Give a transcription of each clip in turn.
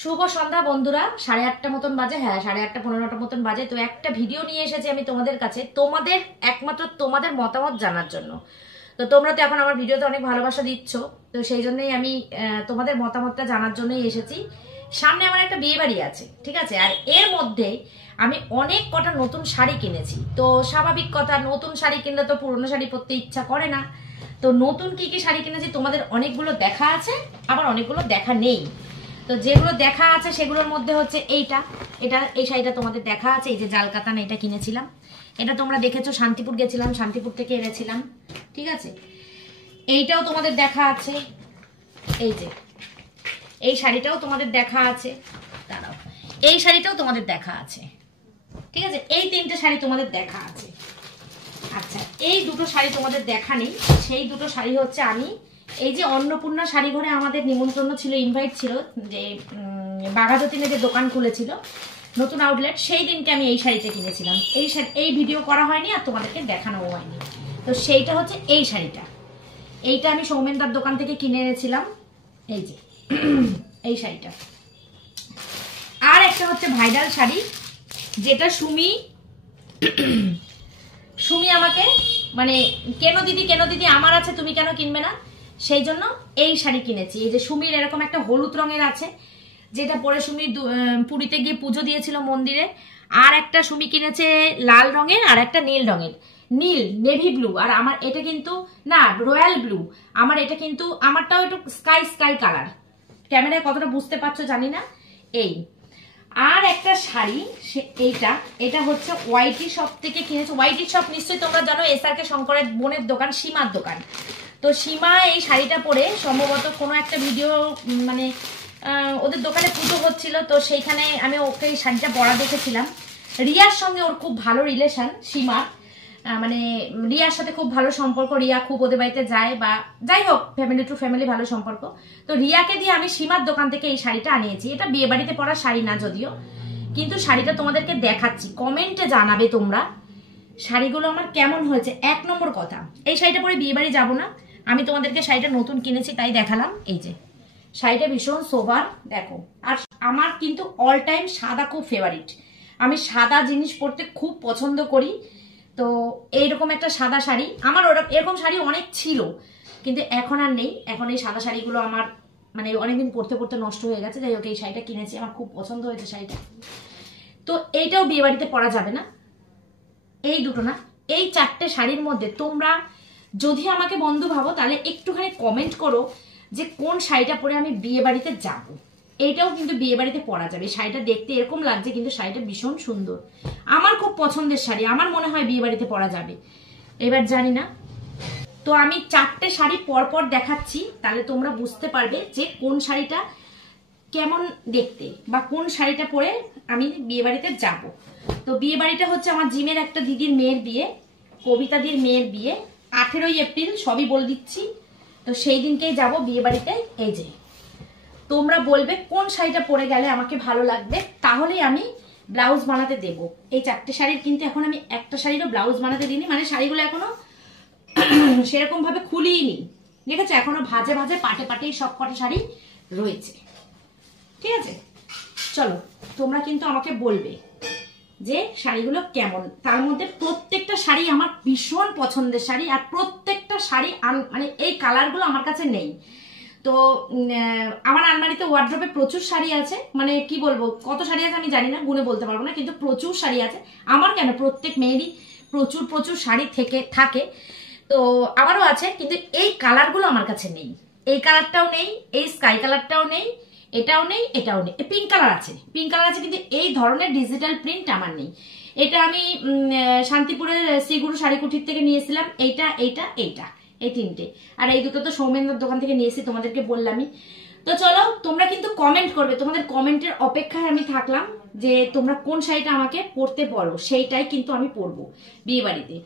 শুভ সন্ধ্যা বন্ধুরা। 8:30 মতন বাজে, হ্যাঁ 8:30 15টা মতন বাজে। তো একটা ভিডিও নিয়ে এসেছি আমি তোমাদের কাছে, তোমাদের একমাত্র তোমাদের মতামত জানার জন্য। তো তোমরা তো এখন আমার ভিডিওতে অনেক ভালোবাসা দিচ্ছ, তো সেই জন্যই আমি তোমাদের মতামতটা জানার জন্যই এসেছি। সামনে আমার একটা বিয়ে বাড়ি আছে, ঠিক আছে, আর এর মধ্যে আমি অনেক কটা নতুন শাড়ি কিনেছি। তো স্বাভাবিক কথা, নতুন শাড়ি কিনলে তো পুরনো শাড়ি পরতে ইচ্ছা করে না। তো নতুন কি কি শাড়ি কিনেছি তোমাদের অনেকগুলো দেখা আছে, আবার অনেকগুলো দেখা নেই। তো যেগুলো দেখা আছে সেগুলোর মধ্যে হচ্ছে এই শাড়িটা তোমাদের দেখা আছে, এই যে জাল কাতান, এটা কিনেছিলাম। এটা তোমরা দেখেছো, শান্তিপুর গেছিলাম, শান্তিপুর থেকে এনেছিলাম, ঠিক আছে। এইটাও তোমাদের দেখা আছে, এই যে এই শাড়িটাও তোমাদের দেখা আছে, দাঁড়াও, এই শাড়িটাও তোমাদের দেখা আছে, ঠিক আছে। এই 3টে শাড়ি তোমাদের দেখা আছে। আচ্ছা, এই দুটো শাড়ি তোমাদের দেখা নেই। সেই দুটো শাড়ি হচ্ছে আমি এই যে অন্নপূর্ণা শাড়ি ঘরে আমাদের নিমন্ত্রণ ছিল, ইনভাইট ছিল, যে বাঘাযতীনে যে দোকান খুলেছিল নতুন আউটলেট, সেই দিনকে আমি এই শাড়িটা কিনেছিলাম। এই ভিডিও করা হয়নি আর তোমাদেরকে দেখানো হয়নি। তো সেইটা হচ্ছে এই শাড়িটা, এইটা আমি সৌমেনদার দোকান থেকে কিনে এনেছিলাম, এই যে এই শাড়িটা। আর একটা হচ্ছে ভাইরাল শাড়ি, যেটা সুমি আমাকে মানে কেন দিদি আমার আছে, তুমি কেন কিনবে না, সেই জন্য এই শাড়ি কিনেছি। এই যে সুমির এরকম একটা হলুদ রঙের আছে, যেটা পরে সুমি পুরীতে গিয়ে পুজো দিয়েছিল মন্দিরে। আর একটা সুমি কিনেছে লাল রঙের, আর একটা নীল রঙের, নীল নেভি ব্লু। আর আমার এটা কিন্তু না রয়্যাল ব্লু, আমার এটা কিন্তু আমারটাও একটু স্কাই কালার। ক্যামেরায় কতটা বুঝতে পারছো জানি না। এই আর একটা শাড়ি, এটা হচ্ছে ওয়াইটি শপ থেকে কিনেছে। ওয়াইটি শপ নিশ্চয়ই তোমরা জানো, SRK শঙ্করের বোনের দোকান, সীমার দোকান। তো সীমা এই শাড়িটা পরে সম্ভবত কোনো একটা ভিডিও, মানে ওদের দোকানে পুজো হচ্ছিল, তো সেইখানে আমি ওকে এই শাড়িটা পরা দেখেছিলাম। রিয়ার সঙ্গে ওর খুব ভালো রিলেশন, সীমার মানে রিয়ার সাথে খুব ভালো সম্পর্ক। রিয়া খুব ওদের বাড়িতে যায়, বা যাই হোক ফ্যামিলি টু ফ্যামিলি ভালো সম্পর্ক। তো রিয়াকে দিয়ে আমি সীমার দোকান থেকে এই শাড়িটা আনিয়েছি। এটা বিয়ে বাড়িতে পরা শাড়ি না যদিও, কিন্তু শাড়িটা তোমাদেরকে দেখাচ্ছি, কমেন্টে জানাবে তোমরা শাড়িগুলো আমার কেমন হয়েছে। 1 নম্বর কথা, এই শাড়িটা পরে বিয়ে বাড়ি যাবো না, আমি তোমাদেরকে শাড়িটা নতুন কিনেছি তাই দেখালাম। এই যে শাড়িটা ভীষণ সোবার, দেখো। আর আমার কিন্তু অল টাইম সাদা খুব ফেভারিট, আমি সাদা জিনিস পরতে খুব পছন্দ করি। তো এইরকম একটা সাদা শাড়ি আমার, এরকম শাড়ি অনেক ছিল কিন্তু এখন আর নেই। এখন এই সাদা শাড়িগুলো আমার মানে অনেকদিন পরতে পরতে নষ্ট হয়ে গেছে। যাই হোক, এই শাড়িটা কিনেছি, আমার খুব পছন্দ হয়েছে শাড়িটা। তো এইটাও বিয়ে বাড়িতে পরা যাবে না, এই দুটো না, এই 4টে শাড়ির মধ্যে তোমরা যদি আমাকে বন্ধু ভাবো তাহলে একটুখানি কমেন্ট করো যে কোন শাড়িটা পরে আমি বিয়ে বাড়িতে যাবো। এইটাও কিন্তু বিয়ে বাড়িতে পরা যাবে। শাড়িটা দেখতে এরকম লাগছে কিন্তু শাড়িটা ভীষণ সুন্দর, আমার খুব পছন্দের শাড়ি, আমার মনে হয় বিয়ে বাড়িতে পরা যাবে। এবার জানি না, তো আমি 4টে শাড়ি পরপর দেখাচ্ছি, তাহলে তোমরা বুঝতে পারবে যে কোন শাড়িটা কেমন দেখতে, বা কোন শাড়িটা পরে আমি বিয়ে বাড়িতে যাব। তো বিয়ে বাড়িটা হচ্ছে আমার জিমের একটা দিদির মেয়ের বিয়ে, কবিতাদির মেয়ের বিয়ে, 18ই এপ্রিল, সবই বলে দিচ্ছি। তো সেই দিনকেই যাব বিয়ে বাড়িতে। এই যে তোমরা বলবে কোন শাড়িটা পরে গেলে আমাকে ভালো লাগবে, তাহলেই আমি ব্লাউজ বানাতে দেব। এই 4টে শাড়ির কিন্তু এখন আমি একটা শাড়িরও ব্লাউজ বানাতে দিইনি, মানে শাড়িগুলো এখনো সেরকম ভাবে খুলিনি, ঠিক আছে, এখনো ভাজে পাটে সব কটা শাড়ি রয়েছে, ঠিক আছে। চলো, তোমরা কিন্তু আমাকে বলবে যে শাড়িগুলো কেমন। তার মধ্যে প্রত্যেকটা শাড়ি আমার ভীষণ পছন্দের শাড়ি, আর প্রত্যেকটা শাড়ি মানে এই কালারগুলো আমার কাছে নেই। তো আমার আলমারিতে ওয়ার্ড্রপে প্রচুর শাড়ি আছে, মানে কি বলবো কত শাড়ি আছে আমি জানি না, গুনে বলতে পারবো না, কিন্তু প্রচুর শাড়ি আছে। আমার কেন, প্রত্যেক মেয়েরই প্রচুর শাড়ি থাকে, তো আমারও আছে, কিন্তু এই কালারগুলো আমার কাছে নেই। এই কালারটাও নেই, এই স্কাই কালারটাও নেই, এটাও নেই, এটাও নেই। পিঙ্ক কালার আছে, কিন্তু এই ধরনের ডিজিটাল প্রিন্ট আমার নেই। এটা আমি শান্তিপুরের শ্রীগুরু শাড়ি কুঠির থেকে নিয়েছিলাম, এইটা এই 3টে। আর এই দুটো তো সৌমেন্দ্রর দোকান থেকে নিয়েছি, তোমাদেরকে বললামই। তো চলো, তোমরা কিন্তু কমেন্ট করবে, তোমাদের কমেন্টের অপেক্ষায় আমি থাকলাম, যে তোমরা কোন শাড়িটা আমাকে পরতে বলো, সেইটাই কিন্তু আমি পরবো বিয়ে বাড়িতে।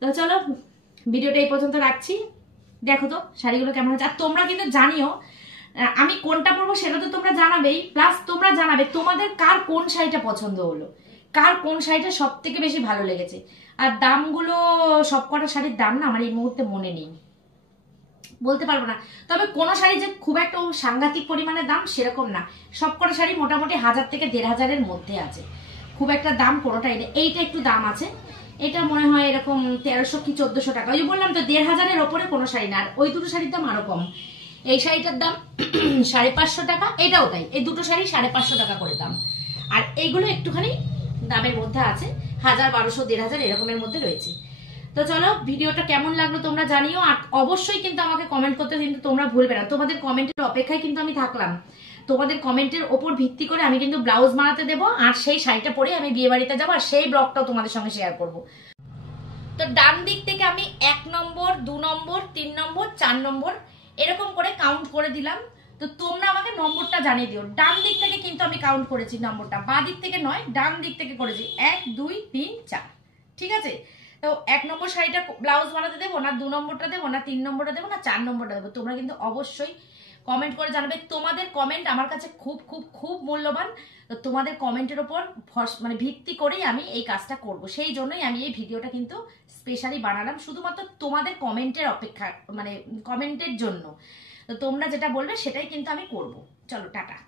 তো চলো, ভিডিওটা এই পর্যন্ত রাখছি। দেখো তো শাড়িগুলো কেমন হচ্ছে, আর তোমরা কিন্তু জানিও আমি কোনটা পরবো, সেটা তো তোমরা জানাবেই, প্লাস তোমরা জানাবে তোমাদের কার কোন শাড়িটা পছন্দ হলো, কার কোন শাড়িটা সব থেকে বেশি ভালো লেগেছে। আর দামগুলো, সবকটা শাড়ির দাম না আমার এই মুহূর্তে মনে নেই, বলতে পারবো না। তবে কোনো শাড়ি যে খুব একটা সাংঘাতিক পরিমাণে দাম সেরকম না, সবকটা শাড়ি মোটামুটি 1000 থেকে 1500-এর মধ্যে আছে, খুব একটা দাম কোনোটাই নেই। এইটা একটু দাম আছে, এটা মনে হয় এরকম 1300 কি 1400 টাকা। ওই বললাম তো 1500-এর ওপরে কোনো শাড়ি না। আর ওই দুটো শাড়ির দাম আরো কম, এই শাড়িটার দাম 550 টাকা, এটাও তাই, এই দুটো শাড়ি 550 টাকা করে দাম। আর এইগুলো একটুখানি দামের মধ্যে আছে, 1000, 1200, 1500 এরকমের মধ্যে রয়েছে। তো চলো, ভিডিওটা কেমন লাগলো তোমরা জানিও। আর অবশ্যই কিন্তু আমাকে কমেন্ট করতে কিন্তু তোমরা ভুলবে না, তোমাদের কমেন্টের অপেক্ষায় কিন্তু আমি থাকলাম। তোমাদের কমেন্টের ওপর ভিত্তি করে আমি কিন্তু ব্লাউজ বানাতে দেবো, আর সেই শাড়িটা পরে আমি বিয়ে বাড়িতে যাবো, আর সেই ব্লগটাও তোমাদের সঙ্গে শেয়ার করব। তো ডান দিক থেকে আমি 1 নম্বর, 2 নম্বর, 3 নম্বর, 4 নম্বর এরকম করে কাউন্ট করে দিলাম। তো তোমরা আমাকে নম্বরটা জানিয়ে দিও। ডান দিক থেকে কিন্তু আমি কাউন্ট করেছি নম্বরটা, বাঁ দিক থেকে নয়, ডান দিক থেকে করেছি 1 2 3 4, ঠিক আছে? তো 1 নম্বর শাড়িটা ব্লাউজ বানাতে দেবো না, 2 নম্বরটা দেবো না, 3 নম্বরটা দেবো না, 4 নম্বরটা দেবো, তোমরা কিন্তু অবশ্যই কমেন্ট করে জানাবে। তোমাদের কমেন্ট আমার কাছে খুব খুব খুব মূল্যবান। তো তোমাদের কমেন্টের ওপর মানে ভিত্তি করেই আমি এই কাজটা করব, সেই জন্যই আমি এই ভিডিওটা কিন্তু স্পেশালি বানালাম, শুধুমাত্র তোমাদের কমেন্টের অপেক্ষা, মানে কমেন্টের জন্য। তো তোমরা যেটা বলবে সেটাই কিন্তু আমি করব। চলো, টাটা।